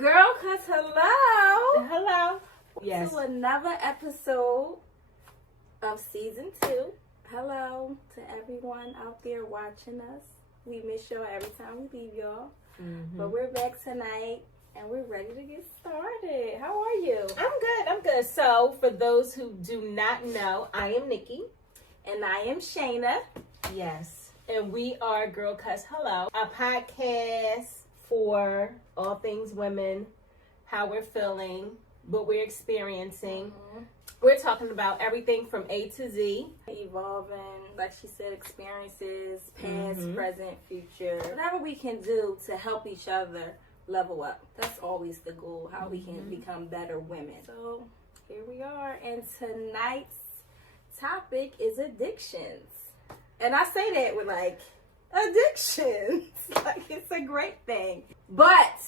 Girl, cause hello. Hello. Yes. To another episode of season 2. Hello to everyone out there watching us. We miss y'all every time we leave y'all. Mm-hmm. But we're back tonight and we're ready to get started. How are you? I'm good. So, for those who do not know, I am Nikki. And I am Shana. Yes. And we are Girl Cuss Hello, a podcast for all things women, how we're feeling, what we're experiencing. Mm-hmm. We're talking about everything from A to Z. Evolving, like she said, experiences, past, Mm-hmm. present, future. Whatever we can do to help each other level up. That's always the goal, how we can become better women. So here we are, and tonight's topic is addictions. And I say that with addictions. Like it's a great thing. But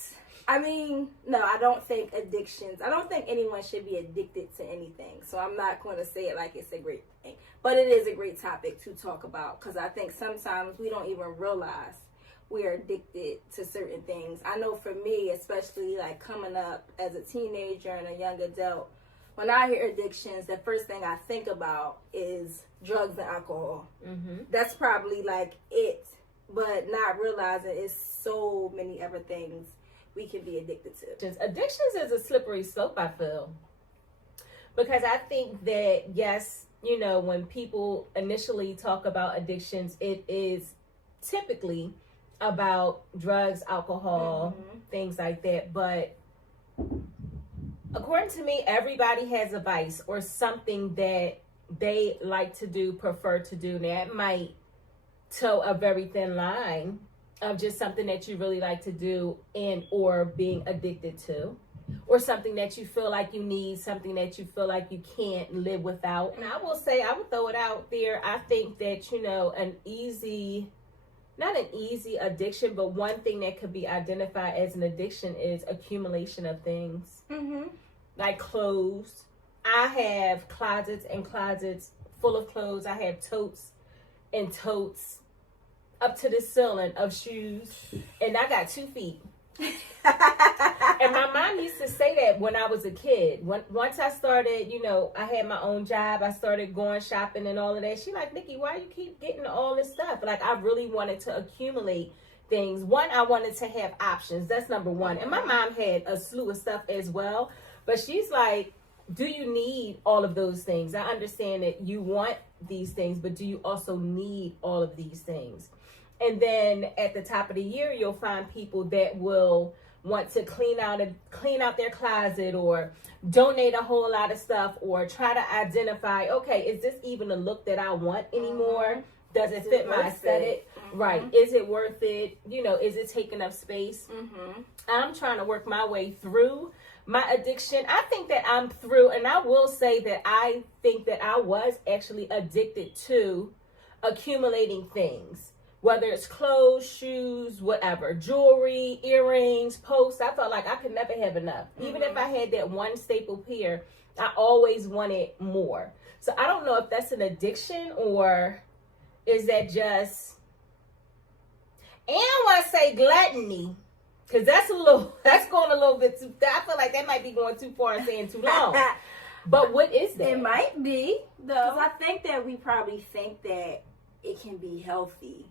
I mean, no, I don't think addictions, I don't think anyone should be addicted to anything. So I'm not going to say it like it's a great thing. But it is a great topic to talk about because I think sometimes we don't even realize we're addicted to certain things. I know for me, especially like coming up as a teenager and a young adult, when I hear addictions, the first thing I think about is drugs and alcohol. Mm-hmm. That's probably like it, but not realizing it's so many other things we can be addicted to. Addictions is a slippery slope, I feel. Because I think that, yes, you know, when people initially talk about addictions, it is typically about drugs, alcohol, things like that. But according to me, everybody has a vice or something that they like to do, prefer to do. Now, it might toe a very thin line of just something that you really like to do and or being addicted to, or something that you feel like you need, something that you feel like you can't live without. And I will say, I would throw it out there. I think that, you know, not an easy addiction, but one thing that could be identified as an addiction is accumulation of things. Mm-hmm. Like clothes. I have closets and closets full of clothes. I have totes and totes up to the ceiling of shoes. And I got 2 feet. And my mom used to say that when I was a kid. Once I started, you know, I had my own job. I started going shopping and all of that. She like, Nikki, why you keep getting all this stuff? Like, I really wanted to accumulate things. One, I wanted to have options. That's number one. And my mom had a slew of stuff as well. But she's like, do you need all of those things? I understand that you want these things, but do you also need all of these things? And then at the top of the year, you'll find people that will want to clean out their closet or donate a whole lot of stuff or try to identify, okay, is this even a look that I want anymore? Does it fit my aesthetic? Right. Is it worth it? You know, is it taking up space? I'm trying to work my way through my addiction. I think that I'm through, and I will say that I think that I was actually addicted to accumulating things. Whether it's clothes, shoes, whatever, jewelry, earrings, posts, I felt like I could never have enough. Even if I had that one staple pair, I always wanted more. So I don't know if that's an addiction or is that just, and I want to say gluttony, because that's going a little bit too, I feel like that might be going too far and saying too long. But what is that? It might be, though. Because I think that we probably think that it can be healthy.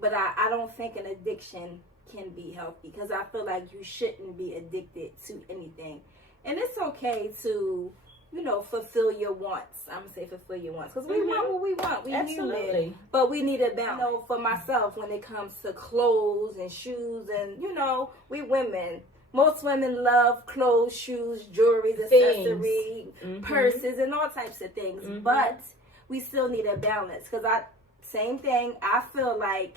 But I don't think an addiction can be healthy because I feel like you shouldn't be addicted to anything. And it's okay to, you know, fulfill your wants. I'm going to say fulfill your wants because we want what we want. We human. But we need a balance. You know, for myself, when it comes to clothes and shoes and, you know, we women. Most women love clothes, shoes, jewelry, accessories, purses, and all types of things. But we still need a balance because same thing, I feel like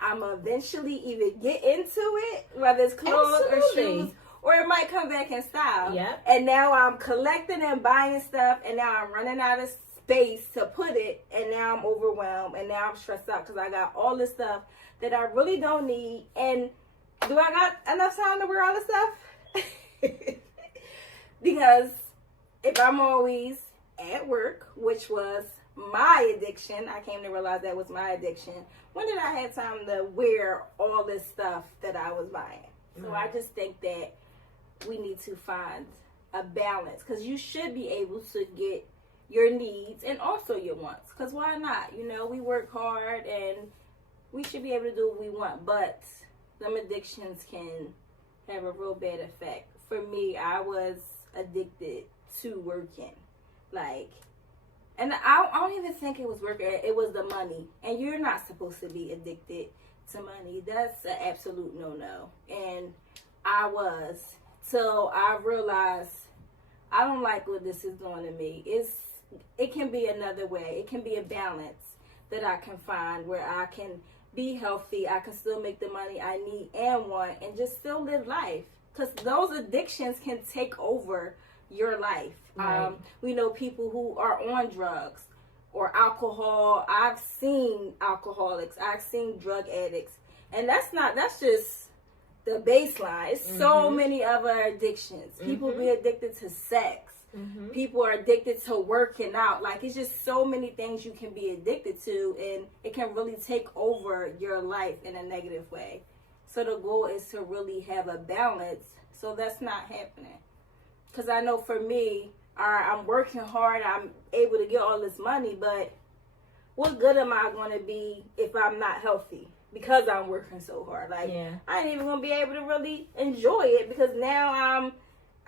I'm eventually either get into it, whether it's clothes or shoes, or it might come back in style. Yep. And now I'm collecting and buying stuff, and now I'm running out of space to put it, and now I'm overwhelmed, and now I'm stressed out because I got all this stuff that I really don't need. And do I got enough time to wear all this stuff? Because if I'm always at work, which was my addiction, I came to realize that was my addiction. When did I have time to wear all this stuff that I was buying? So I just think that we need to find a balance, because you should be able to get your needs and also your wants, because why not? You know, we work hard and we should be able to do what we want, but them addictions can have a real bad effect. For me, I was addicted to working, like, and I don't even think it was working, it was the money, and you're not supposed to be addicted to money. That's an absolute no-no. And I was, till I realized I don't like what this is doing to me. It can be another way. It can be a balance that I can find where I can be healthy. I can still make the money I need and want and just still live life. Because those addictions can take over your life. Right. We know people who are on drugs or alcohol. I've seen alcoholics. I've seen drug addicts. And that's just the baseline. It's so many other addictions. People be addicted to sex. People are addicted to working out. Like, it's just so many things you can be addicted to, and it can really take over your life in a negative way. So the goal is to really have a balance so that's not happening. Because I know for me, I'm working hard, I'm able to get all this money, but what good am I going to be if I'm not healthy? Because I'm working so hard. Like, I ain't even going to be able to really enjoy it, because now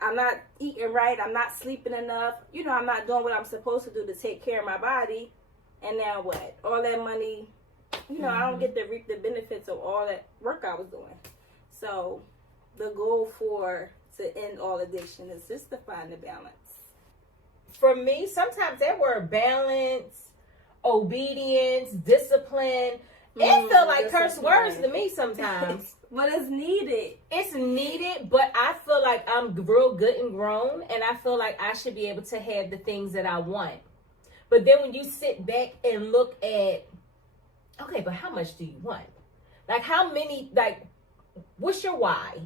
I'm not eating right. I'm not sleeping enough. You know, I'm not doing what I'm supposed to do to take care of my body. And now what? All that money, you know, I don't get to reap the benefits of all that work I was doing. So the goal to end all addiction is just to find the balance. For me, sometimes that word balance, obedience, discipline, it feel like curse words to me sometimes. But it's needed. It's needed, but I feel like I'm real good and grown, and I feel like I should be able to have the things that I want. But then when you sit back and look at, okay, but how much do you want? Like, how many, like, what's your why?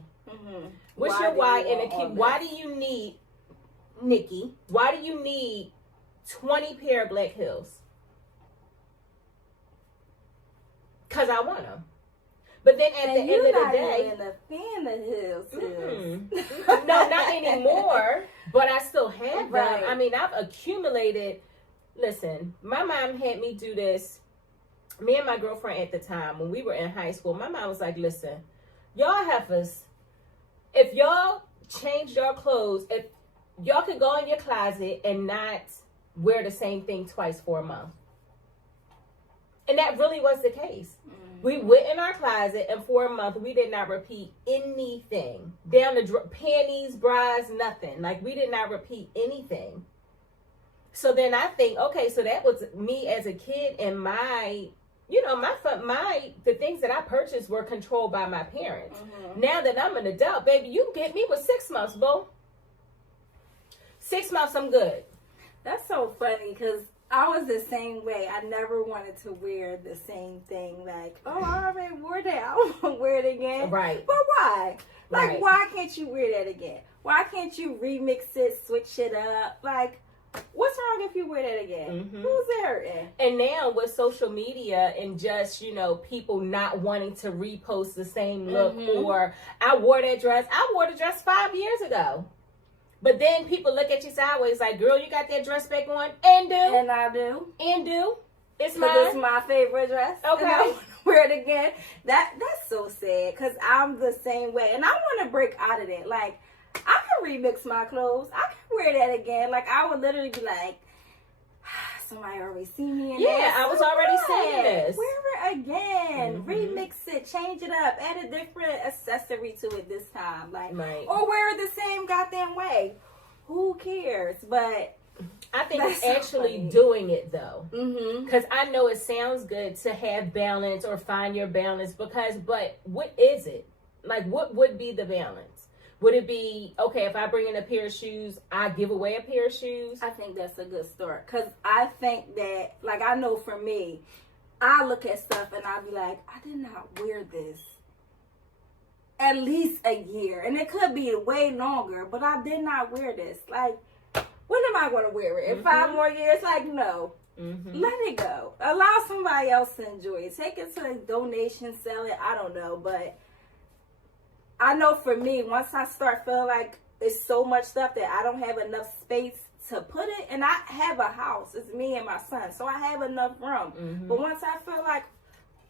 What's your why? And why do you need, Nikki, why do you need 20 pair of black heels? Because I want them. But then at the end of the day, you're not even a fan of heels. No, not anymore. But I still have right. them. I mean, I've accumulated. Listen, my mom had me do this. Me and my girlfriend at the time, when we were in high school, my mom was like, "Listen, y'all heifers, if y'all change your clothes, if y'all could go in your closet and not wear the same thing twice for a month." And that really was the case. We went in our closet, and for a month, we did not repeat anything. Down to panties, bras, nothing. Like, we did not repeat anything. So then I think, okay, so that was me as a kid, and my, you know, the things that I purchased were controlled by my parents. Now that I'm an adult, baby, you can get me with 6 months, boo. 6 months, I'm good. That's so funny, because I was the same way. I never wanted to wear the same thing. Like, oh, I already wore that. I don't want to wear it again. Right. But why? Like, right. Why can't you wear that again? Why can't you remix it, switch it up? Like, what's wrong if you wear that again? Who's it hurting? And now with social media and just, you know, people not wanting to repost the same look, or I wore that dress. I wore the dress 5 years ago. But then people look at you sideways like, girl, you got that dress back on? And do. And I do. And do. It's mine. It's my favorite dress. Okay. And I want to wear it again. That's so sad, because I'm the same way. And I want to break out of that. Like, I can remix my clothes. I can wear that again. Like, I would literally be like, somebody already see me in that. I was already saying this. Wear it again. Remix it. Change it up. Add a different accessory to it this time. Like, right. Or wear it the same goddamn way. Who cares? But I think it's so actually funny. doing it, though. Because I know it sounds good to have balance or find your balance, but what is it? Like, what would be the balance? Would it be, okay, if I bring in a pair of shoes, I give away a pair of shoes? I think that's a good start. Because I think that, like, I know for me, I look at stuff and I'll be like, I did not wear this at least a year. And it could be way longer, but I did not wear this. Like, when am I going to wear it? In 5 more years? Like, no. Let it go. Allow somebody else to enjoy it. Take it to a donation, sell it. I don't know, but I know for me, once I start feeling like it's so much stuff that I don't have enough space to put it, and I have a house, it's me and my son, so I have enough room. Mm-hmm. But once I feel like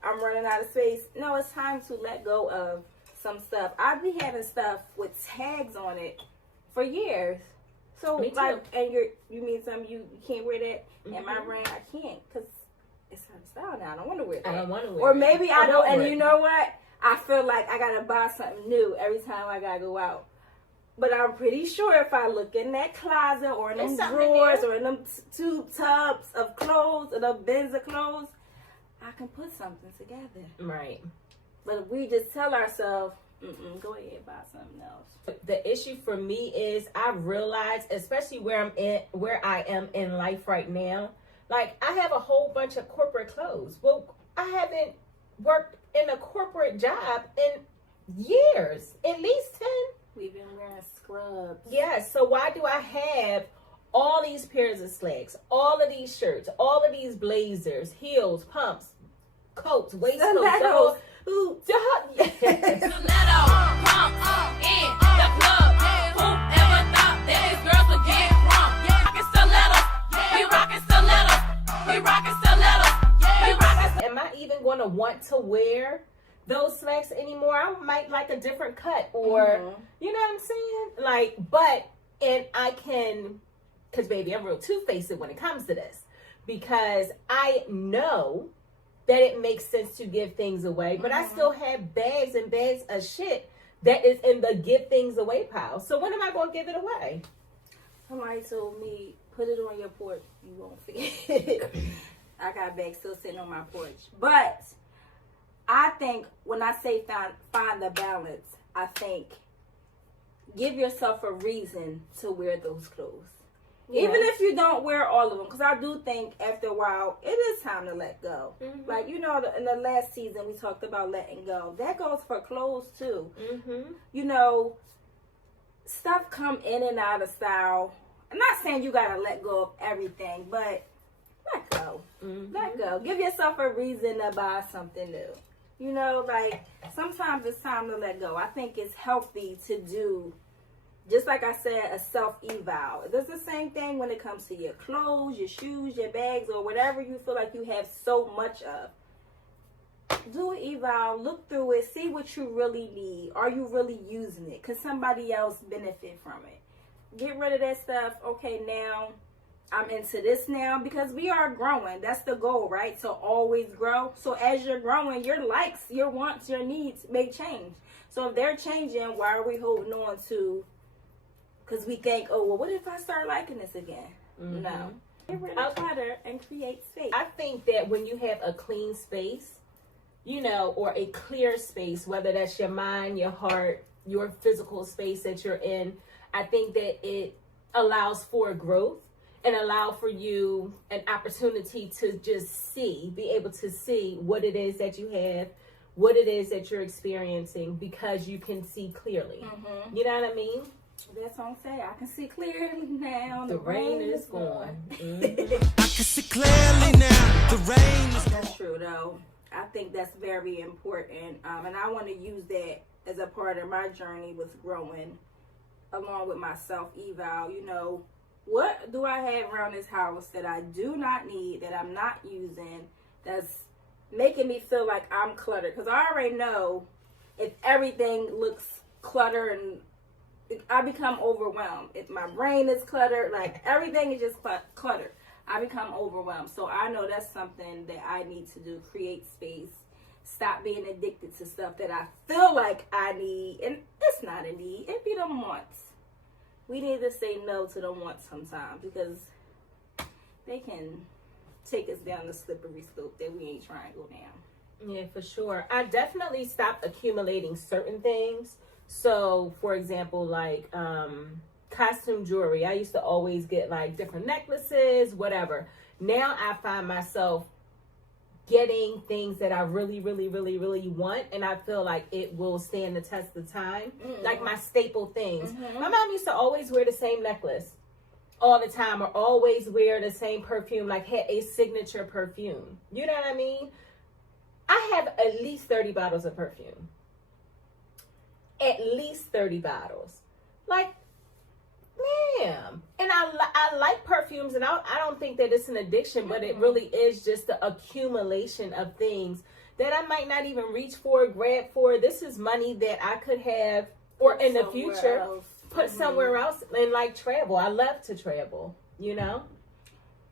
I'm running out of space, no, it's time to let go of some stuff. I've been having stuff with tags on it for years. So like, and you mean something you can't wear that? Mm-hmm. And my ring, I can't because it's out of style now. I don't want to wear that. I don't want to wear or it. maybe I don't. And you know what? I feel like I gotta buy something new every time I gotta go out. But I'm pretty sure if I look in that closet or in them drawers or in them two tubs of clothes or them bins of clothes, I can put something together. Right. But if we just tell ourselves, go ahead, buy something else. The issue for me is I've realized, especially where I am in life right now, like I have a whole bunch of corporate clothes. Well, I haven't worked in a corporate job in years, at least 10. We've been wearing scrubs. Yes, so why do I have all these pairs of slacks, all of these shirts, all of these blazers, heels, pumps, coats, waistcoats, Stilettos. Stiletto, pumps, in the club. Whoever thought that these girls would get wrong? Rockin' stilettos, we rockin' stilettos, we rockin' stilettos, we rockin'. Am I even going to want to wear those slacks anymore? I might like a different cut, or you know what I'm saying? Like, and I can, because baby, I'm real two-faced when it comes to this, because I know that it makes sense to give things away, but I still have bags and bags of shit that is in the give things away pile. So when am I going to give it away? Somebody told me, put it on your porch, you won't forget it. I got bags still sitting on my porch. But I think when I say find the balance, I think give yourself a reason to wear those clothes. Yeah. Even if you don't wear all of them, because I do think after a while, it is time to let go. Mm-hmm. Like, you know, in the last season, we talked about letting go. That goes for clothes, too. Mm-hmm. You know, stuff come in and out of style. I'm not saying you got to let go of everything, but let go. Mm-hmm. Let go. Give yourself a reason to buy something new. You know, like, sometimes it's time to let go. I think it's healthy to do, just like I said, a self-eval. It's the same thing when it comes to your clothes, your shoes, your bags, or whatever you feel like you have so much of. Do an eval, look through it, see what you really need. Are you really using it? Could somebody else benefit from it? Get rid of that stuff. Okay, now I'm into this now, because we are growing. That's the goal, right? To always grow. So as you're growing, your likes, your wants, your needs may change. So if they're changing, why are we holding on to? Because we think, oh, well, what if I start liking this again? Mm-hmm. No. Get rid of clutter and create space. I think that when you have a clean space, you know, or a clear space, whether that's your mind, your heart, your physical space that you're in, I think that it allows for growth and allow for you an opportunity to just be able to see what it is that you have, what it is that you're experiencing, because you can see clearly. Mm-hmm. You know what I mean? That song say, I can see clearly now. The rain is gone. Mm-hmm. I can see clearly now. The rain is gone. That's true, though. I think that's very important. And I want to use that as a part of my journey with growing, along with my self-eval. You know, what do I have around this house that I do not need, that I'm not using, that's making me feel like I'm cluttered? Because I already know if everything looks cluttered and I become overwhelmed. If my brain is cluttered, like everything is just cluttered, I become overwhelmed. So I know that's something that I need to do. Create space. Stop being addicted to stuff that I feel like I need. And it's not a need. It be them wants. We need to say no to them wants sometimes, because they can take us down the slippery slope that we ain't trying to go down. Yeah, for sure. I definitely stopped accumulating certain things. So, for example, like costume jewelry. I used to always get like different necklaces, whatever. Now I find myself getting things that I really, really, really, really want, and I feel like it will stand the test of time. Mm-hmm. Like my staple things. Mm-hmm. My mom used to always wear the same necklace all the time, or always wear the same perfume, like had a signature perfume. You know what I mean? I have at least 30 bottles of perfume. at least 30 bottles. Like, ma'am. And I like perfumes, and I don't think that it's an addiction, but it really is just the accumulation of things that I might not even reach for, grab for. This is money that I could have, or in the future, put somewhere else, and like travel. I love to travel, you know?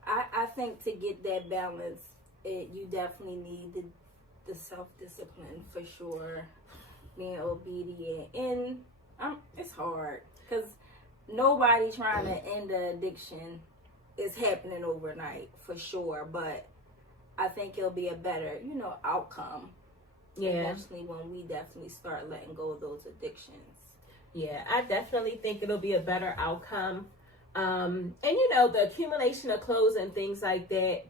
I think to get that balance, you definitely need the self-discipline for sure, being obedient. And it's hard because nobody trying to end the addiction is happening overnight for sure, but I think it'll be a better, outcome. Yeah. Especially when we definitely start letting go of those addictions. Yeah, I definitely think it'll be a better outcome. And the accumulation of clothes and things like that,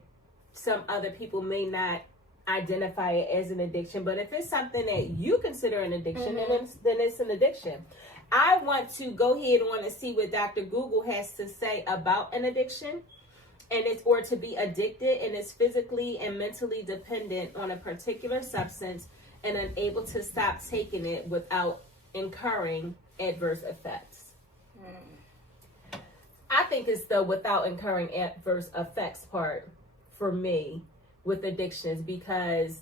some other people may not identify it as an addiction, but if it's something that you consider an addiction, then it's an addiction. I want to go ahead and see what Dr. Google has to say about an addiction. And or to be addicted and is physically and mentally dependent on a particular substance and unable to stop taking it without incurring adverse effects. I think it's the without incurring adverse effects part for me with addictions, because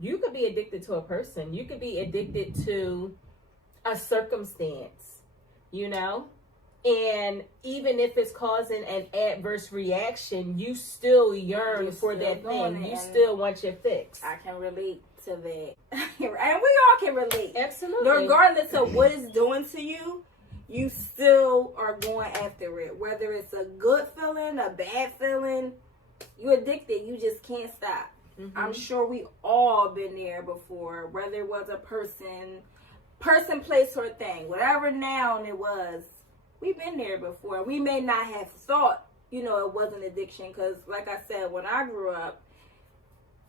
you could be addicted to a person. You could be addicted to a circumstance, and even if it's causing an adverse reaction, you still yearn for that thing. You still want your fix. I can relate to that. And we all can relate. Absolutely. Regardless of what it's doing to you, you still are going after it. Whether it's a good feeling, a bad feeling, you're addicted. You just can't stop. I'm sure we all been there before, whether it was a person, place, or thing, whatever noun it was. We've been there before. We may not have thought, it was an addiction, because like I said, when I grew up,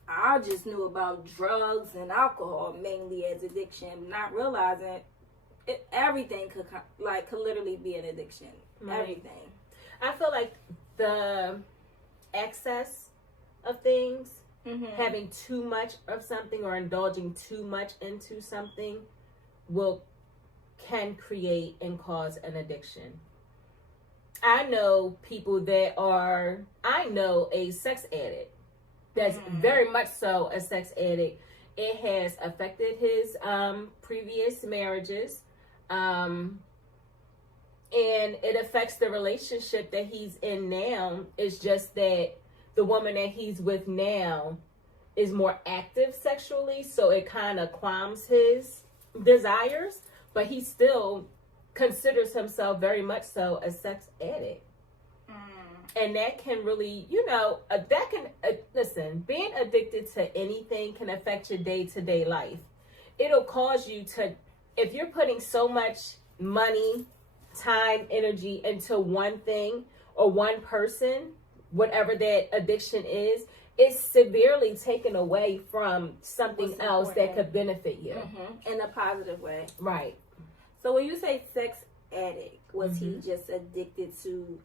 I just knew about drugs and alcohol mainly as addiction, not realizing everything could literally be an addiction. Right. Everything. I feel like the excess of things, having too much of something or indulging too much into something can create and cause an addiction. I know a sex addict that's very much so a sex addict. It has affected his previous marriages, and it affects the relationship that he's in now. It's just that the woman that he's with now is more active sexually, so it kind of qualms his desires, but he still considers himself very much so a sex addict. And that can really, listen, being addicted to anything can affect your day-to-day life. It'll cause you to, if you're putting so much money, time, energy into one thing or one person, whatever that addiction is, it's severely taken away from something else that could benefit you. In a positive way. Right. So when you say sex addict, was he just addicted to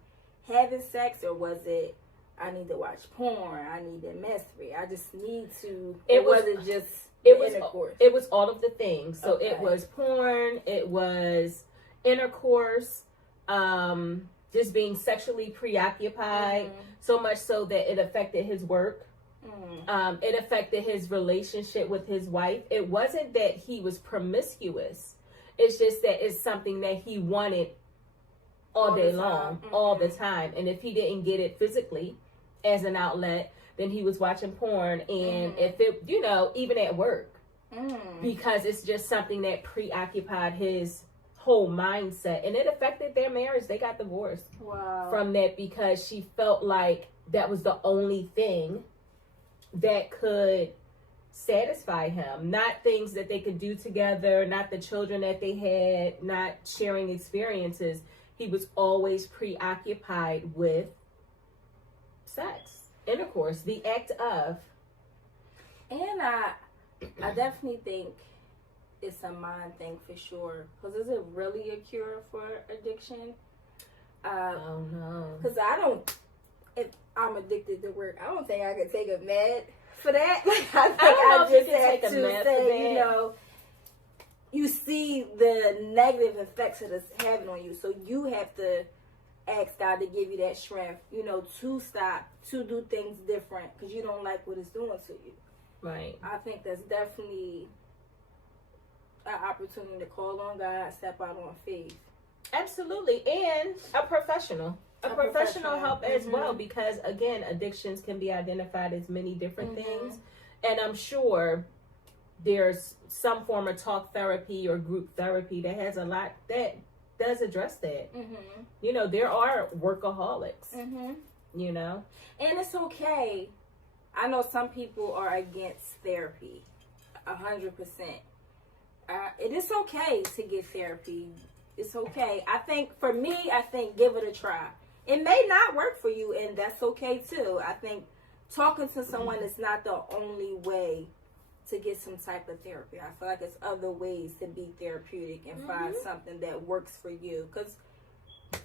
having sex, or was it, I need to watch porn, I need to masturbate, I just need to, intercourse? It was all of the things. So it was porn, it was intercourse, just being sexually preoccupied, so much so that it affected his work. It affected his relationship with his wife. It wasn't that he was promiscuous. It's just that it's something that he wanted all day long, all the time. And if he didn't get it physically as an outlet, then he was watching porn. And if it, even at work, because it's just something that preoccupied his whole mindset, and it affected their marriage. They got divorced from that because she felt like that was the only thing that could satisfy him, not things that they could do together, not the children that they had, not sharing experiences. He was always preoccupied with sex, intercourse, the act of. And I definitely think it's a mind thing for sure. Because is it really a cure for addiction? Oh no. Because if I'm addicted to work, I don't think I could take a med for that. Like, I think I just have to say, you see the negative effects that it's having on you. So you have to ask God to give you that strength, to stop, to do things different because you don't like what it's doing to you. Right. I think that's definitely an opportunity to call on God, step out on faith. Absolutely. And a professional. A professional help as well, Mm-hmm. because again, addictions can be identified as many different Mm-hmm. things. And I'm sure there's some form of talk therapy or group therapy that has a lot that does address that. Mm-hmm. There are workaholics, Mm-hmm. And it's okay. I know some people are against therapy, 100%. It is okay to get therapy. It's okay. I think give it a try. It may not work for you, and that's okay too. I think talking to someone is not the only way to get some type of therapy. I feel like there's other ways to be therapeutic and find something that works for you. Because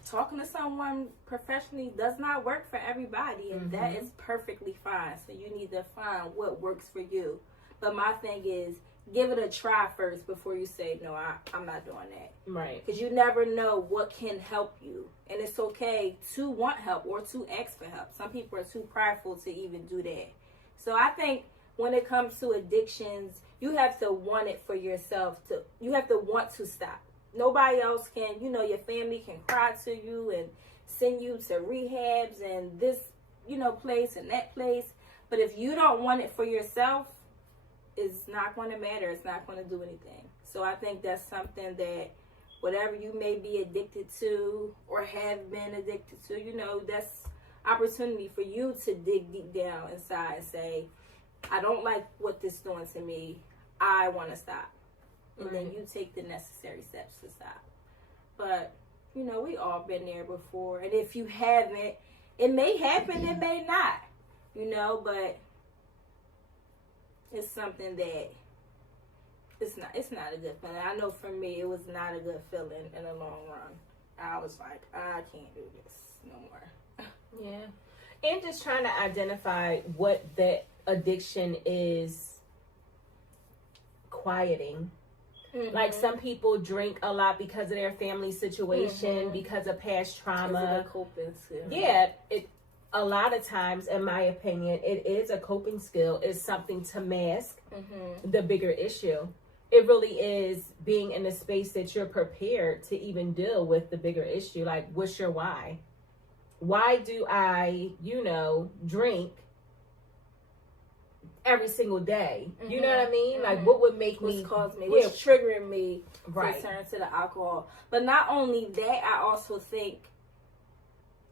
talking to someone professionally does not work for everybody, and that is perfectly fine. So you need to find what works for you. But my thing is, give it a try first before you say, no, I'm not doing that. right. Because you never know what can help you. And it's okay to want help or to ask for help. Some people are too prideful to even do that. So I think when it comes to addictions, you have to want it for yourself. You have to want to stop. Nobody else can, your family can cry to you and send you to rehabs and this, place and that place. But if you don't want it for yourself, it's not going to matter. It's not going to do anything. So I think that's something that whatever you may be addicted to or have been addicted to, that's opportunity for you to dig deep down inside and say, I don't like what this is doing to me. I want to stop. And then you take the necessary steps to stop. But, we all been there before. And if you haven't, it may happen, it may not, but it's something that it's not a good feeling. I know for me, it was not a good feeling in the long run. I was like, I can't do this no more. Yeah. And just trying to identify what that addiction is quieting. Mm-hmm. Like some people drink a lot because of their family situation, because of past trauma. Coping skill. Yeah, a lot of times, in my opinion, it is a coping skill. It's something to mask the bigger issue. It really is being in a space that you're prepared to even deal with the bigger issue. Like, what's your why? Why do I, drink every single day? You know what I mean? Like, what would make me... What's triggering me right. to turn to the alcohol? But not only that, I also think,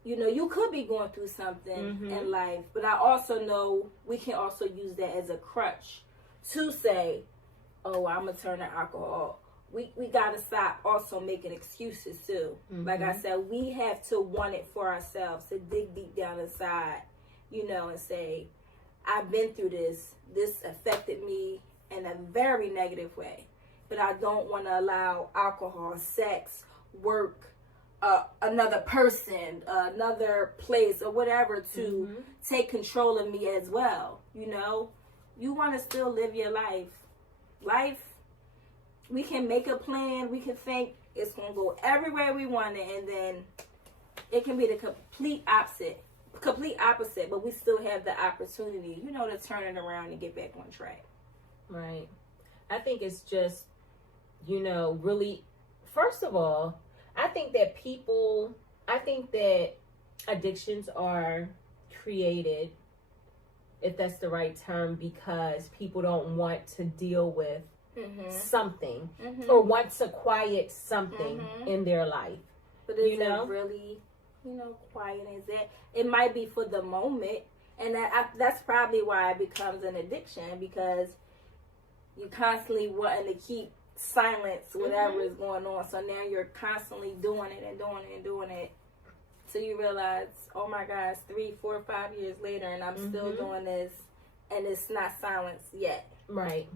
you could be going through something in life, but I also know we can also use that as a crutch to say, oh, I'm going to turn to alcohol. We got to stop also making excuses too. Like I said, we have to want it for ourselves, to dig deep down inside, and say, I've been through this. This affected me in a very negative way. But I don't want to allow alcohol, sex, work, another person, another place, or whatever to take control of me as well. You want to still live your life. We can make a plan. We can think it's going to go everywhere we want it, and then it can be the complete opposite, but we still have the opportunity, to turn it around and get back on track. Right. I think it's just, really, first of all, I think that addictions are created, if that's the right term, because people don't want to deal with something or want to quiet something in their life. But is it really, quiet is that? It might be for the moment, and that's probably why it becomes an addiction, because you constantly wanting to keep silence whatever is going on. So now you're constantly doing it and doing it and doing it. So you realize, oh my gosh, 3, 4, 5 years later, and I'm still doing this, and it's not silence yet. Right.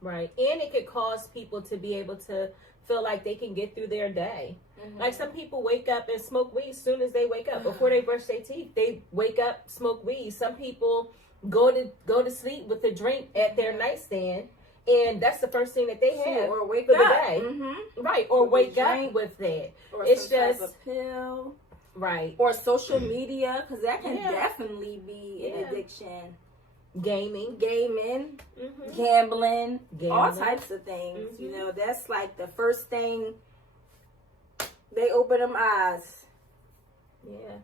And it could cause people to be able to feel like they can get through their day. Like some people wake up and smoke weed as soon as they wake up. Before they brush their teeth, they wake up, smoke weed. Some people go to sleep with a drink at their nightstand, And that's the first thing that they have or wake for the up. day. Mm-hmm. Right. Or With a wake up drink, with that. or It's some just type of pill. right. Or social media, because that can Yeah. definitely be an addiction. Gaming. Gaming, gambling, all Gambling. types of things. Mhm. You know, that's like the first thing they open them eyes. Yeah.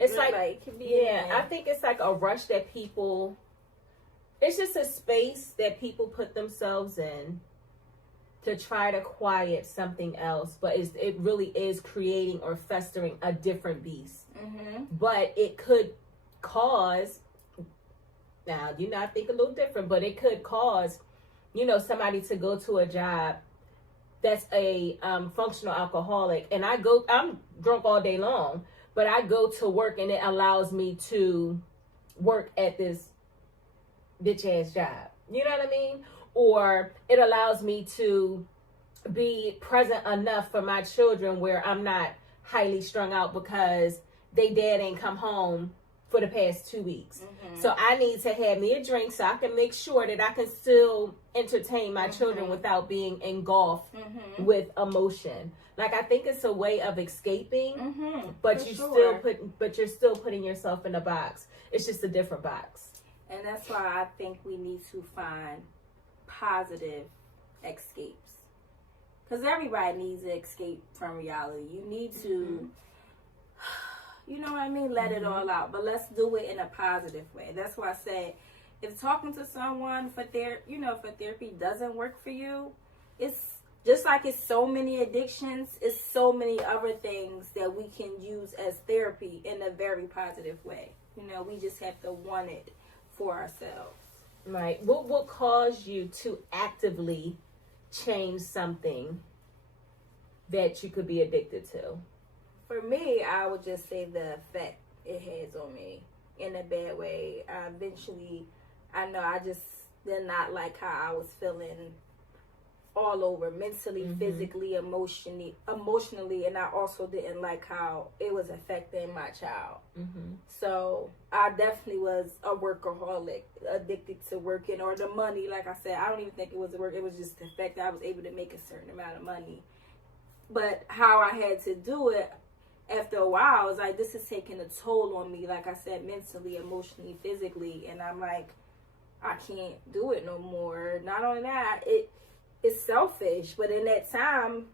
It's like it can be yeah, anything. I think it's like a rush that people, it's just a space that people put themselves in to try to quiet something else, but it really is creating or festering a different beast. Mm-hmm. But it could cause, now you know, I think a little different, but it could cause, you know, somebody to go to a job that's a functional alcoholic, and I'm drunk all day long, but I go to work and it allows me to work at this bitch ass job. You know what I mean? Or it allows me to be present enough for my children where I'm not highly strung out because they dad ain't come home for the past 2 weeks. Mm-hmm. So I need to have me a drink so I can make sure that I can still entertain my children without being engulfed with emotion. Like, I think it's a way of escaping, but you're still putting yourself in a box. It's just a different box. And that's why I think we need to find positive escapes. Because everybody needs to escape from reality. You need to, you know what I mean? Let it all out. But let's do it in a positive way. That's why I say, if talking to someone for therapy doesn't work for you, it's just like it's so many addictions, it's so many other things that we can use as therapy in a very positive way. You know, we just have to want it for ourselves. Right. What will cause you to actively change something that you could be addicted to? For me, I would just say the effect it has on me in a bad way. I know I just did not like how I was feeling all over, mentally, physically, emotionally, and I also didn't like how it was affecting my child. So I definitely was a workaholic, addicted to working or the money. Like I said, I don't even think it was the work. It was just the fact that I was able to make a certain amount of money. But how I had to do it after a while, I was like, this is taking a toll on me. Like I said, mentally, emotionally, physically, and I'm like, I can't do it no more. Not only that, it's selfish, but in that time,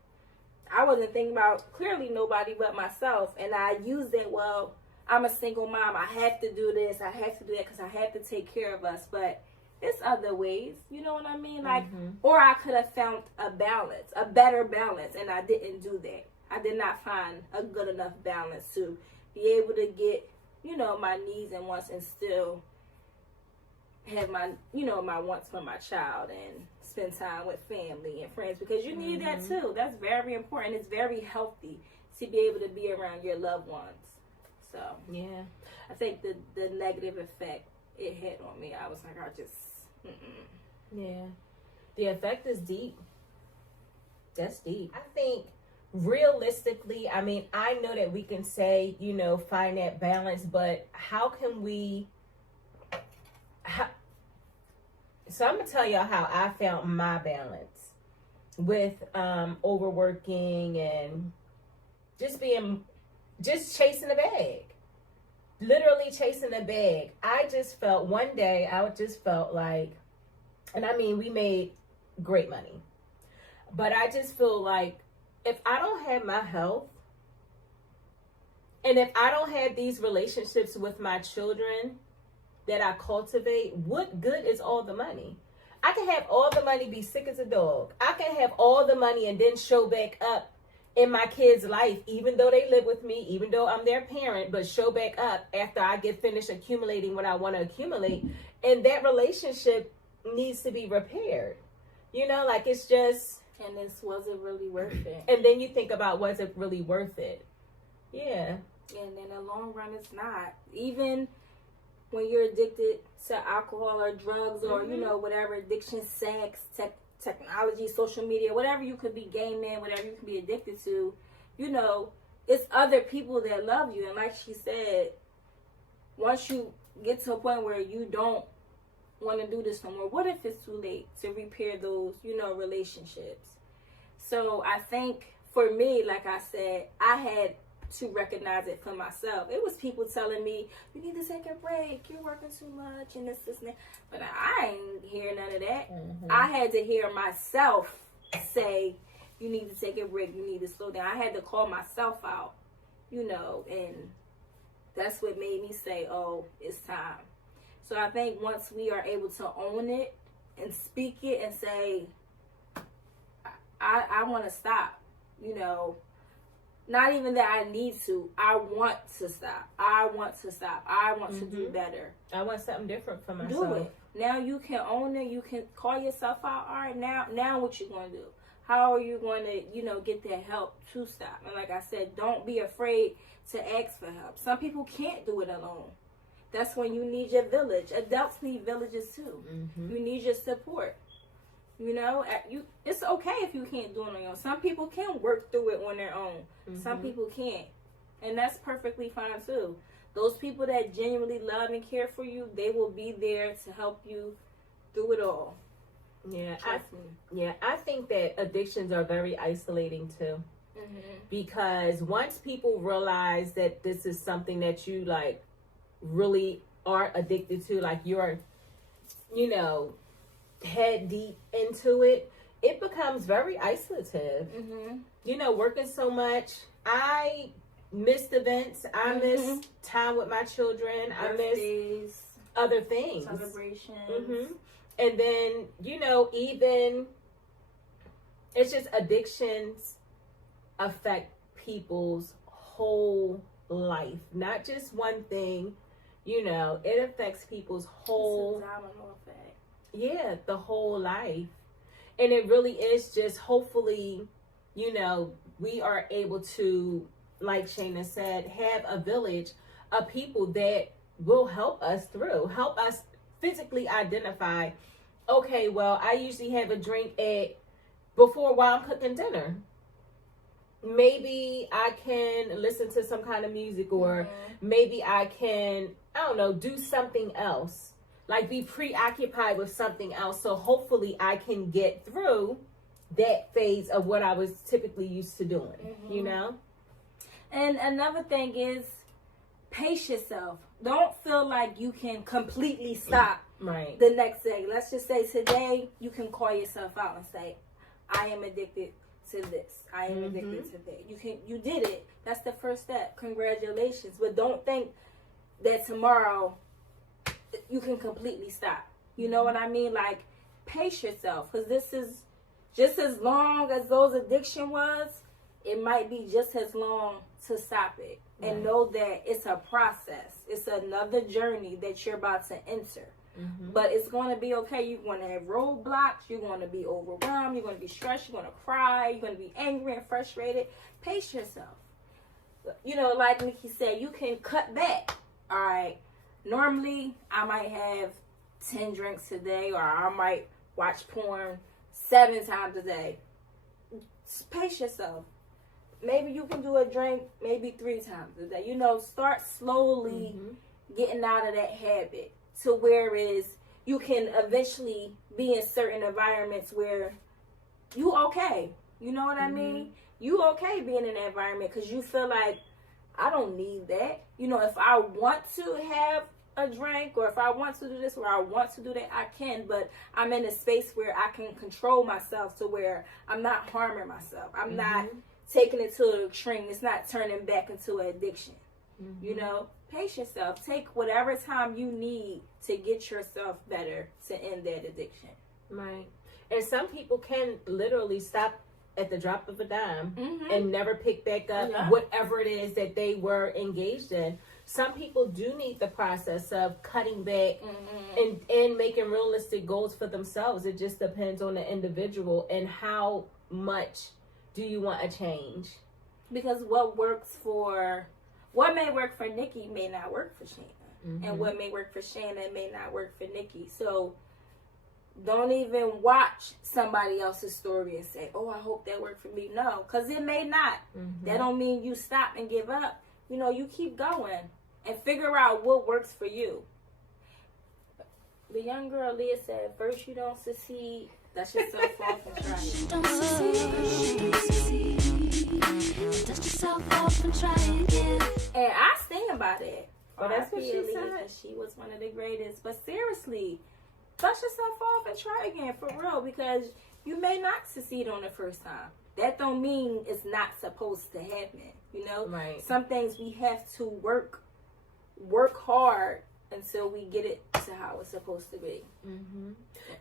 I wasn't thinking about clearly nobody but myself, and I used it. Well, I'm a single mom. I have to do this. I have to do that because I have to take care of us. But it's other ways. You know what I mean? Like, or I could have found a balance, a better balance, and I didn't do that. I did not find a good enough balance to be able to get, you know, my needs and wants and still have my, you know, my wants for my child and spend time with family and friends, because you need that too. That's very important. It's very healthy to be able to be around your loved ones. So Yeah. I think the negative effect it had on me, I was like, I just Yeah. The effect is deep. That's deep. I think realistically, I mean, I know that we can say, you know, find that balance, but how can we so I'm gonna tell y'all how I found my balance with overworking and just chasing the bag. Literally chasing the bag. I just felt one day, like, and I mean, we made great money, but I just feel like if I don't have my health and if I don't have these relationships with my children that I cultivate, what good is all the money? I can have all the money, be sick as a dog. I can have all the money and then show back up in my kids' life, even though they live with me, even though I'm their parent, but show back up after I get finished accumulating what I want to accumulate. And that relationship needs to be repaired. You know, like, it's just... And this wasn't really worth it. And then you think about, was it really worth it? Yeah. And in the long run, it's not. Even when you're addicted to alcohol or drugs or, you know, whatever addiction, sex, technology, social media, whatever you could be, gaming, whatever you can be addicted to, you know, it's other people that love you. And like she said, once you get to a point where you don't want to do this no more? What if it's too late to repair those, relationships? So I think for me, like I said, I had to recognize it for myself. It was people telling me, you need to take a break, you're working too much, and this, and that. But I ain't hear none of that. I had to hear myself say, you need to take a break, you need to slow down. I had to call myself out, and that's what made me say, oh, it's time. So I think once we are able to own it and speak it and say, I want to stop, not even that I need to, I want to stop. I want to do better. I want something different for myself. Do it. Now you can own it. You can call yourself out. All right, now what you going to do? How are you going to, get that help to stop? And like I said, don't be afraid to ask for help. Some people can't do it alone. That's when you need your village. Adults need villages too. You need your support. It's okay if you can't do it on your own. Some people can work through it on their own. Some people can't. And that's perfectly fine too. Those people that genuinely love and care for you, they will be there to help you through it all. Yeah, I think that addictions are very isolating too. Because once people realize that this is something that you like really are addicted to, like you're, head deep into it, it becomes very isolative. Working so much, I missed events, I miss time with my children, Birthdays, I miss other things, celebrations. And then, even it's just addictions affect people's whole life, not just one thing. It affects people's whole, it's a domino effect. Yeah, the whole life. And it really is just, hopefully, we are able to, like Shana said, have a village of people that will help us help us physically identify, okay, well, I usually have a drink before while I'm cooking dinner. Maybe I can listen to some kind of music, or maybe I can, do something else. Like be preoccupied with something else. So hopefully I can get through that phase of what I was typically used to doing, And another thing is, pace yourself. Don't feel like you can completely stop the next day. Let's just say today you can call yourself out and say, I am addicted to this. I am addicted to that. You did it. That's the first step. Congratulations. But don't think that tomorrow you can completely stop. You know what I mean? Like, pace yourself, because this is just as long as those addiction was, it might be just as long to stop it. And know that it's a process. It's another journey that you're about to enter. But it's going to be okay. You're going to have roadblocks. You're going to be overwhelmed. You're going to be stressed. You're going to cry. You're going to be angry and frustrated. Pace yourself. Like Nikki said, you can cut back. All right. Normally, I might have 10 drinks a day, or I might watch porn 7 times a day. Just pace yourself. Maybe you can do a drink maybe 3 times a day. Start slowly getting out of that habit to where you can eventually be in certain environments where you okay. You know what I mean? You okay being in that environment because you feel like, I don't need that. If I want to have a drink, or if I want to do this, or I want to do that, I can. But I'm in a space where I can control myself to where I'm not harming myself. I'm not taking it to an extreme. It's not turning back into an addiction. Pace yourself. Take whatever time you need to get yourself better to end that addiction. Right. And some people can literally stop at the drop of a dime and never pick back up whatever it is that they were engaged in. Some people do need the process of cutting back and making realistic goals for themselves. It just depends on the individual and how much do you want a change. Because what may work for Nikki may not work for Shana. And what may work for Shana may not work for Nikki. So don't even watch somebody else's story and say, oh, I hope that worked for me. No, because it may not. That don't mean you stop and give up. You keep going and figure out what works for you. The young girl Leah said, first you don't succeed, dust yourself off and try it. Don't succeed. Dust yourself off and try again. And I stand by that. Well, that's what she R.I.P. said. Aaliyah, 'cause she was one of the greatest. But seriously, dust yourself off and try again, for real, because you may not succeed on the first time. That don't mean it's not supposed to happen, you know? Right. Some things we have to work hard until we get it to how it's supposed to be. Mm-hmm.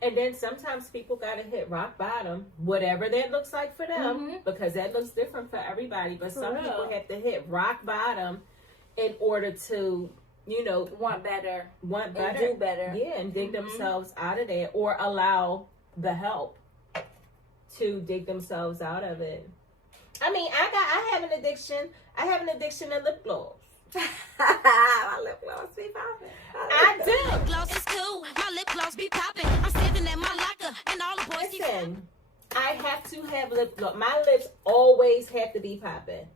And then sometimes people gotta hit rock bottom, whatever that looks like for them, because that looks different for everybody. But some people have to hit rock bottom in order to, you know, Want better. and do better. Yeah, and dig themselves out of there, or allow the help to dig themselves out of it. I mean, I have an addiction. I have an addiction to lip gloss. My lip gloss be popping. I do. Lip gloss is cool. My lip gloss be popping. I'm standing at my locker, and all the boys keep. Listen, I have to have lip gloss. My lips always have to be popping.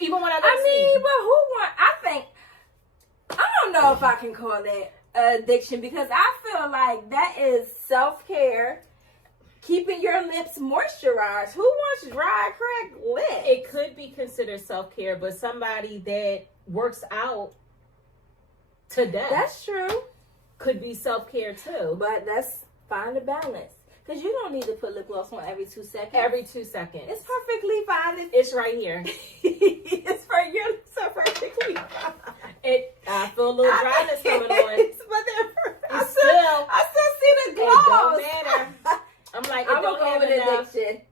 Even when I go to sleep. But who want? I don't know if I can call that addiction, because I feel like that is self-care, keeping your lips moisturized. Who wants dry, cracked lips? It could be considered self-care, but somebody that works out to death That's true, could be self-care too. but let's find a balance, because you don't need to put lip gloss on every 2 seconds. Every 2 seconds. It's perfectly fine. It's right here. It's for your lips are perfectly fine. I feel a little dryness coming on. But I It's still see the It gloss. don't matter. I'm like, it I'm don't gonna go have with enough. addiction.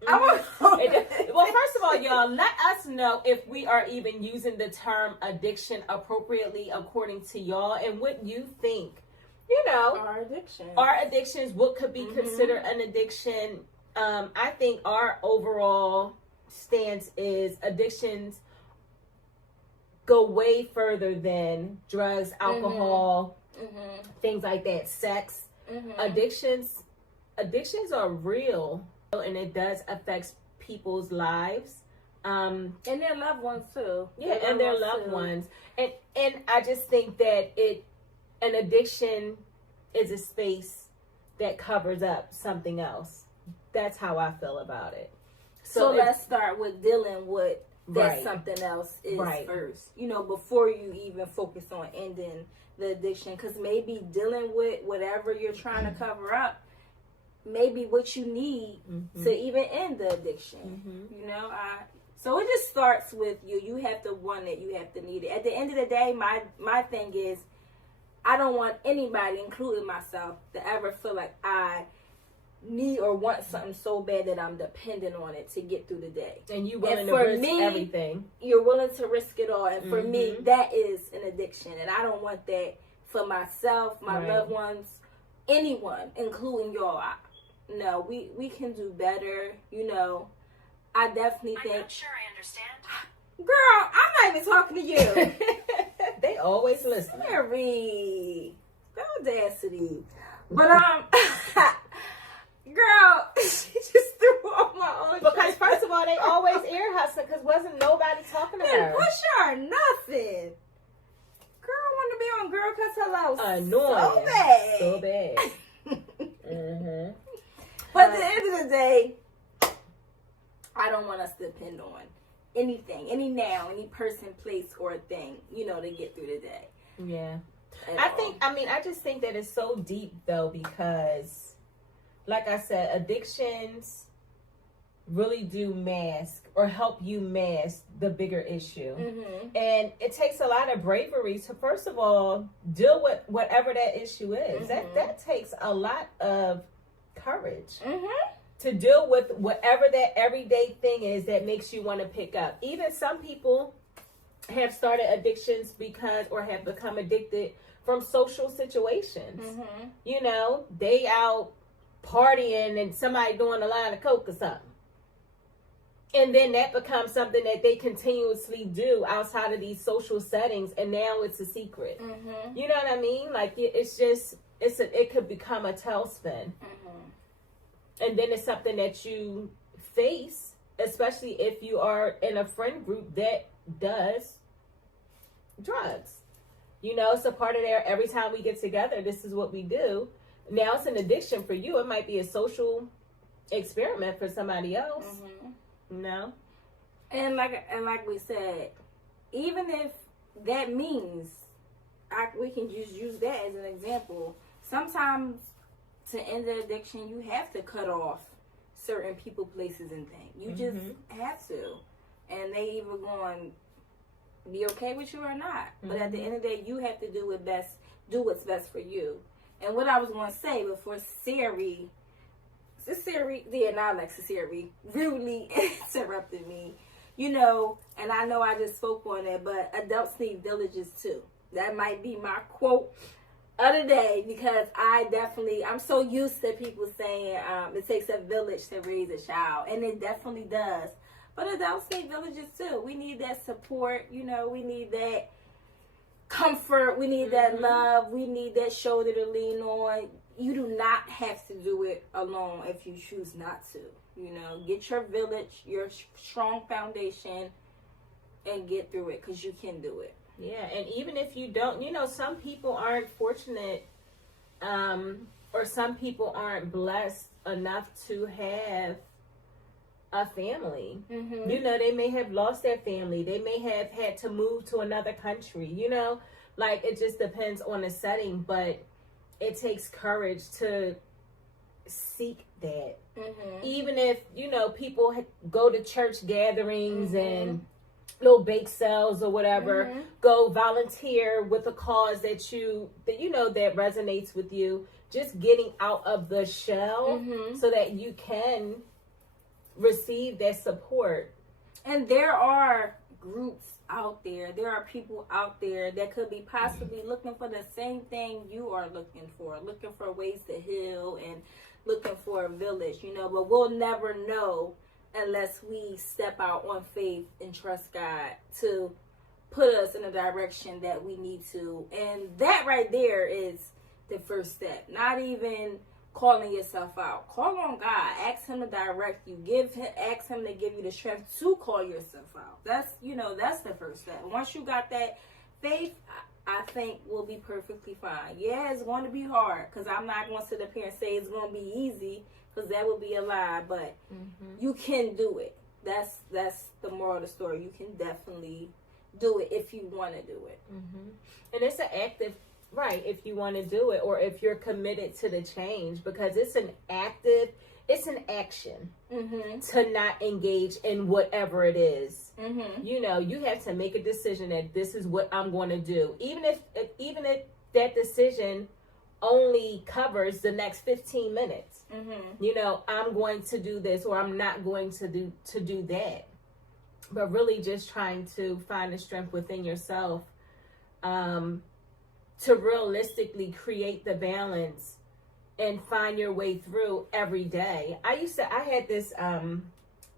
Well, first of all, y'all, let us know if we are even using the term addiction appropriately according to y'all, and what you think. You know, our addictions, what could be considered an addiction. I think our overall stance is addictions go way further than drugs, alcohol, things like that, sex. Addictions are real, and it does affect people's lives. And their loved ones too. Yeah, and their loved ones. And I just think that an addiction is a space that covers up something else. That's how I feel about it. So let's start with dealing with that Right. something else is Right. first. You know, before you even focus on ending the addiction, because maybe dealing with whatever you're trying to cover up, maybe what you need to even end the addiction. You know, so it just starts with you. You have to want it. You have to need it. At the end of the day, my thing is, I don't want anybody, including myself, to ever feel like I need or want something so bad that I'm dependent on it to get through the day. And you willing And to for risk me, everything. You're willing to risk it all. And for me, that is an addiction. And I don't want that for myself, my Right. loved ones, anyone, including y'all. No, we can do better. You know, I definitely think. I'm not sure I understand. Girl, I'm not even talking to you. They always listen. Mary, the audacity. But girl, she just threw on my own. Because first of all, they always ear hustling because wasn't nobody talking to Didn't her. push her nothing. Girl want to be on Girl Cuss Hello Annoying. so bad. So bad. But at the end of the day, I don't want us to depend on anything, any noun, any person, place, or thing, you know, to get through the day. Yeah. I I just think that it's so deep though, because like I said, addictions really do mask or help you mask the bigger issue. And it takes a lot of bravery to, first of all, deal with whatever that issue is. That takes a lot of courage to deal with whatever that everyday thing is that makes you want to pick up. Even some people have started addictions because, or have become addicted from social situations. You know, they out partying and somebody doing a line of coke or something. And then that becomes something that they continuously do outside of these social settings, and now it's a secret. You know what I mean? Like, it's just, it could become a tailspin. And then it's something that you face, especially if you are in a friend group that does drugs. You know, it's a part of there. Every time we get together, this is what we do. Now it's an addiction for you. It might be a social experiment for somebody else. Mm-hmm. No. And like we said, even if that means we can just use that as an example. Sometimes to end the addiction, you have to cut off certain people, places, and things. You just have to, and they either going to be okay with you or not. But at the end of the day, you have to do what's best for you. And what I was going to say before Siri, not Alexa, Siri, rudely interrupted me. You know, and I know I just spoke on it, but adults need villages too. That might be my quote of the day, because I'm so used to people saying it takes a village to raise a child, and it definitely does. But adults need villages too. We need that support, you know, we need that comfort, we need that love, we need that shoulder to lean on. You do not have to do it alone if you choose not to. You know, get your village, your strong foundation, and get through it, because you can do it. Yeah, and even if you don't, you know, some people aren't fortunate, or some people aren't blessed enough to have a family. Mm-hmm. You know, they may have lost their family. They may have had to move to another country, you know, like it just depends on the setting, but it takes courage to seek that. Mm-hmm. Even if, you know, people go to church gatherings and little bake sales or whatever, go volunteer with a cause that you know that resonates with you, just getting out of the shell so that you can receive that support. And there are groups out there, there are people out there that could be possibly looking for the same thing you are looking for ways to heal and looking for a village, you know, but we'll never know unless we step out on faith and trust God to put us in a direction that we need to. And that right there is the first step. Not even calling yourself out. Call on God. Ask him to direct you. Ask him to give you the strength to call yourself out. That's the first step. Once you got that faith, I think we'll be perfectly fine. Yeah, it's going to be hard, because I'm not going to sit up here and say it's going to be easy, because that would be a lie, but you can do it. That's the moral of the story. You can definitely do it if you want to do it. And it's an active, right, if you want to do it, or if you're committed to the change, because it's an action to not engage in whatever it is. You know, you have to make a decision that this is what I'm going to do. Even if that decision only covers the next 15 minutes. You know, I'm going to do this, or I'm not going to do that. But really just trying to find the strength within yourself to realistically create the balance and find your way through every day. I had this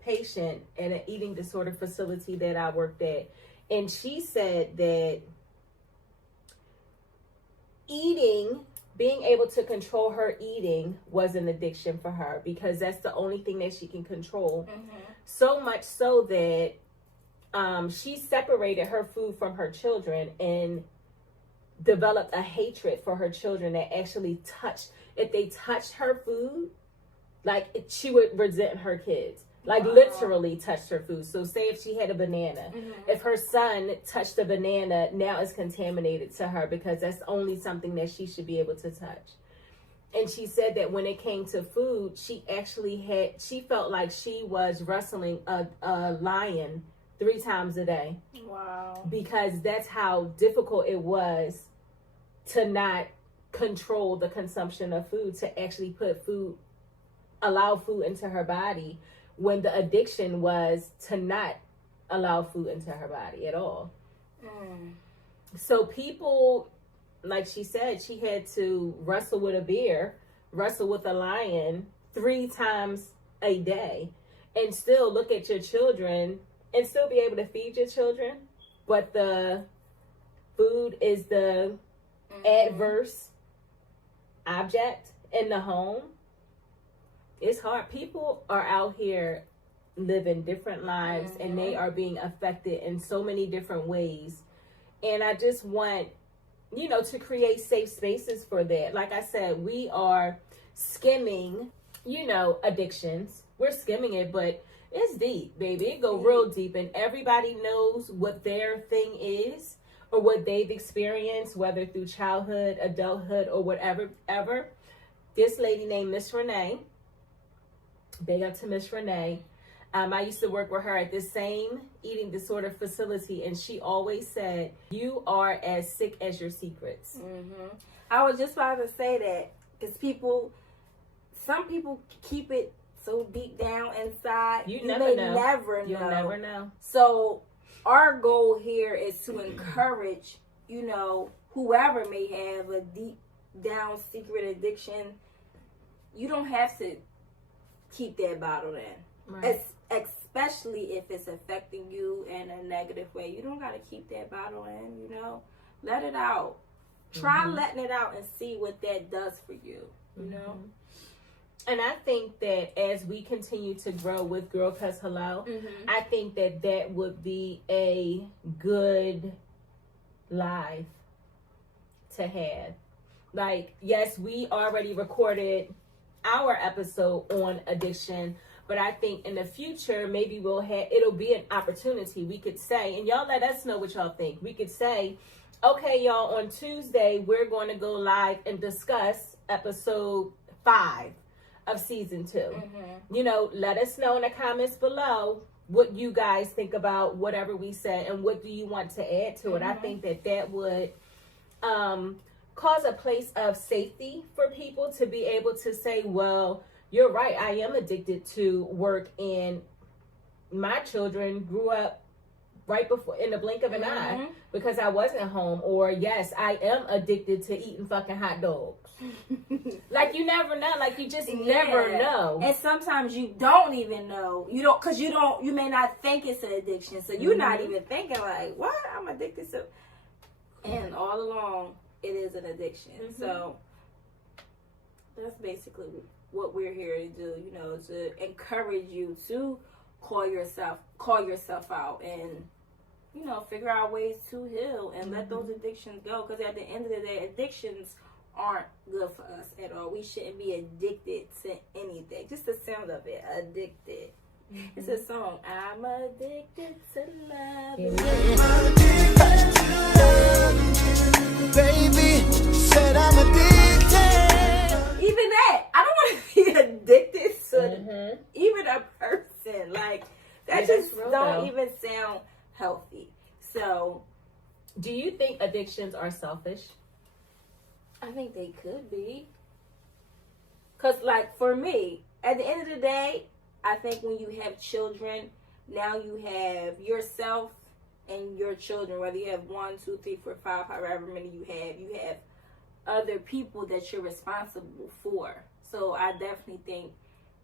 patient at an eating disorder facility that I worked at, and she said that being able to control her eating was an addiction for her, because that's the only thing that she can control. So much so that she separated her food from her children and developed a hatred for her children that actually if they touched her food, like she would resent her kids. Like literally touched her food. So say if she had a banana, if her son touched a banana, now it's contaminated to her, because that's only something that she should be able to touch. And she said that when it came to food, she felt like she was wrestling a lion 3 times a day. Wow. Because that's how difficult it was to not control the consumption of food, to actually allow food into her body, when the addiction was to not allow food into her body at all. So people, like she said, she had to wrestle with a bear, wrestle with a lion 3 times a day, and still look at your children and still be able to feed your children, but the food is the adverse object in the home. It's hard. People are out here living different lives, and they are being affected in so many different ways. And I just want to create safe spaces for that. Like I said, we are skimming, addictions. We're skimming it, but it's deep, baby. It go real deep, and everybody knows what their thing is or what they've experienced, whether through childhood, adulthood, or whatever. This lady named Miss Renee, big up to Miss Renee. I used to work with her at the same eating disorder facility, and she always said, you are as sick as your secrets. Mm-hmm. I was just about to say that, because some people keep it so deep down inside. You never know. You'll never know. So our goal here is to encourage, whoever may have a deep down secret addiction. You don't have to keep that bottled in. Right. Especially if it's affecting you in a negative way. You don't got to keep that bottle in, Let it out. Try letting it out and see what that does for you, you know? And I think that as we continue to grow with Girl Cuss Hello, I think that would be a good live to have. Like, yes, we already recorded our episode on addiction, but I think in the future, maybe it'll be an opportunity. We could say, and y'all let us know what y'all think. We could say, okay, y'all, on Tuesday, we're going to go live and discuss episode 5 of season 2. Let us know in the comments below what you guys think about whatever we said and what do you want to add to it. I think that would cause a place of safety for people to be able to say, well, you're right, I am addicted to work, and my children grew up right before, in the blink of an eye, because I wasn't home. Or yes, I am addicted to eating fucking hot dogs. Like, you never know. Like, you just never know. And sometimes you don't even know. Because you may not think it's an addiction. So you're not even thinking like, what? I'm addicted to. And all along, it is an addiction. So that's basically what we're here to do, to encourage you to call yourself out and, figure out ways to heal and let those addictions go. Because at the end of the day, addictions aren't good for us at all. We shouldn't be addicted to anything. Just the sound of it, addicted. It's a song. I'm addicted to love. Baby, said I'm addicted. Even that. I don't want to be addicted to even a person. Like, that just don't even sound healthy. So, do you think addictions are selfish? I think they could be. Because, like, for me, at the end of the day, I think when you have children, now you have yourself and your children, whether you have 1, 2, 3, 4, 5, however many you have other people that you're responsible for. So I definitely think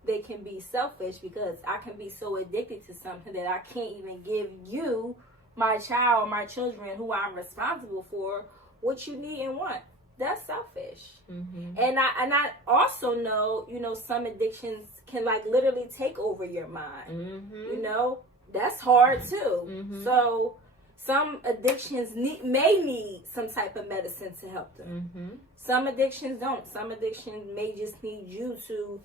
they can be selfish, because I can be so addicted to something that I can't even give you, my child, my children, who I'm responsible for, what you need and want. That's selfish. And I also know, some addictions can like literally take over your mind. That's hard too. So some addictions may need some type of medicine to help them. Some addictions don't. Some addictions may just need you to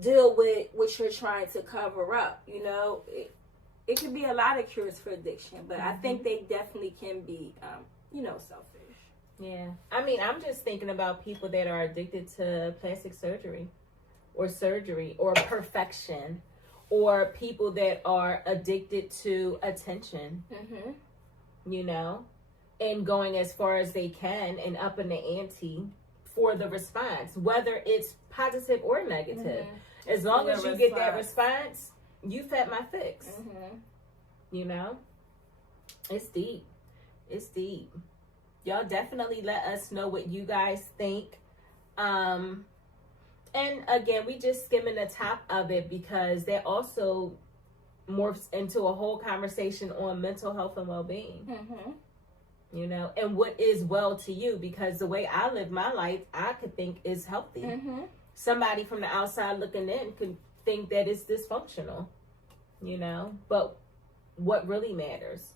deal with what you're trying to cover up. It could be a lot of cures for addiction, but I think they definitely can be, selfish. Yeah. I mean, I'm just thinking about people that are addicted to plastic surgery or perfection, or people that are addicted to attention, and going as far as they can and upping the ante for the response, whether it's positive or negative. As long as you get that response, you fed my fix. It's deep. It's deep. Y'all definitely let us know what you guys think. And again, we just skimming the top of it, because that also morphs into a whole conversation on mental health and well-being. And what is well to you, because the way I live my life, I could think is healthy. Somebody from the outside looking in could think that it's dysfunctional, but what really matters?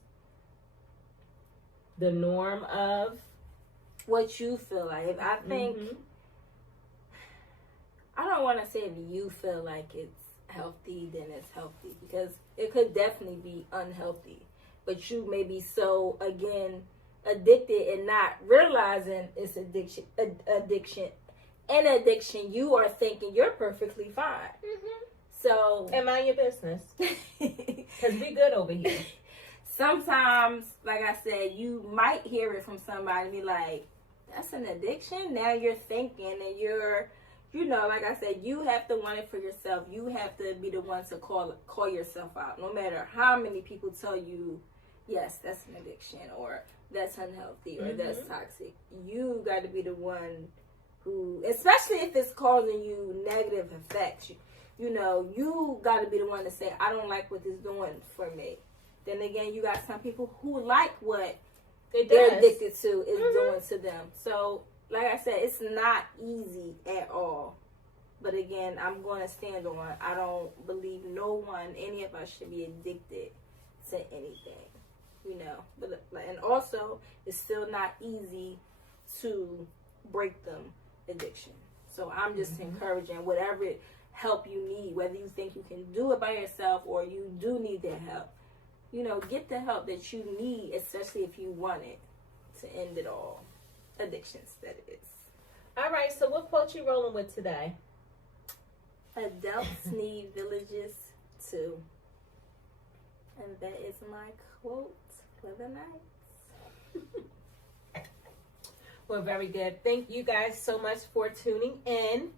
The norm of what you feel like. If I think, I don't want to say if you feel like it's healthy, then it's healthy, because it could definitely be unhealthy. But you may be so, again, addicted and not realizing it's addiction. You are thinking you're perfectly fine. So, and mind your business, because we good over here. Sometimes, like I said, you might hear it from somebody and be like, that's an addiction? Now you're thinking, and you're, you know, like I said, you have to want it for yourself. You have to be the one to call yourself out. No matter how many people tell you, yes, that's an addiction, or that's unhealthy, or that's toxic. You got to be the one who, especially if it's causing you negative effects, you know, you got to be the one to say, I don't like what it's doing for me. Then again, you got some people who like what they're addicted to is doing to them. So, like I said, it's not easy at all. But again, I'm going to stand on, I don't believe any of us should be addicted to anything, you know. But and also, it's still not easy to break them addiction. So I'm just encouraging whatever help you need, whether you think you can do it by yourself or you do need that help. You know, get the help that you need, especially if you want it to end it all. Addictions, that is. All right, so what quote you rolling with today? Adults need villages too. And that is my quote for the night. Well, very good. Thank you guys so much for tuning in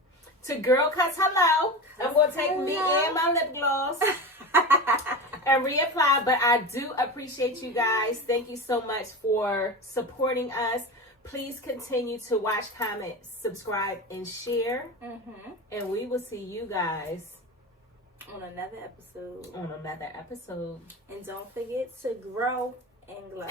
to Girl Cuts Hello. I'm going to take me and my lip gloss and reapply, but I do appreciate you guys. Thank you so much for supporting us. Please continue to watch, comment, subscribe, and share. And we will see you guys on another episode. And don't forget to grow and glow.